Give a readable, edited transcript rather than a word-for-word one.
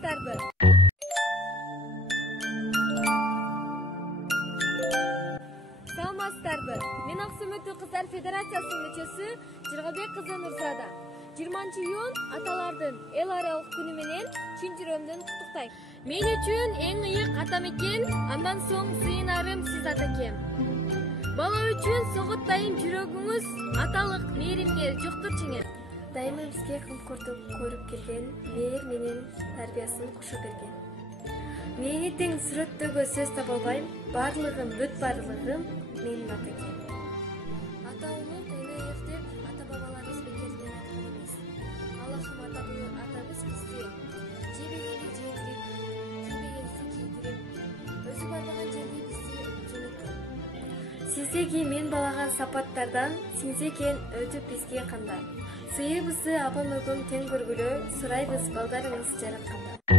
Саламатсыздарбы? Саламатсыздарбы? Мен Аксүмөттүү Кыздар Федерациясынын мүчөсү Жыргабек кызы Нурзада. 20 июнь аталардын эл аралык күнү менен чын жүрөмдөн куттуктайм. Мен үчүн эң ыйык атам экен, андан соң сыйынарым сиз ата экен. Бала үчүн согуттайын жүрөгүңүз аталык мээримге жоктурчуңер. Дайыма бизге кымкырдык көрүп келген, мээр менен тарбиясын кошо берген. Мени тең сүрөттөгө сөз таба албайм, барлыгым, бүт барлыгым менин ата экен. Атауымын тойна эртеп, ата-бабаларыбыз бекерден айткан эмес. Аллахым атабыз бизди жебегенди жеңдирип, кийбегенди кийдирип, өзү барбаган жерге бизди жөнөткөн. Сиздеги мен балаган сапаттардан сиңзекен өтүп бизге кандай. Сыйыбызды апам өгөм тең көргүлө, сурайбыз балдарыңыз жаратканда.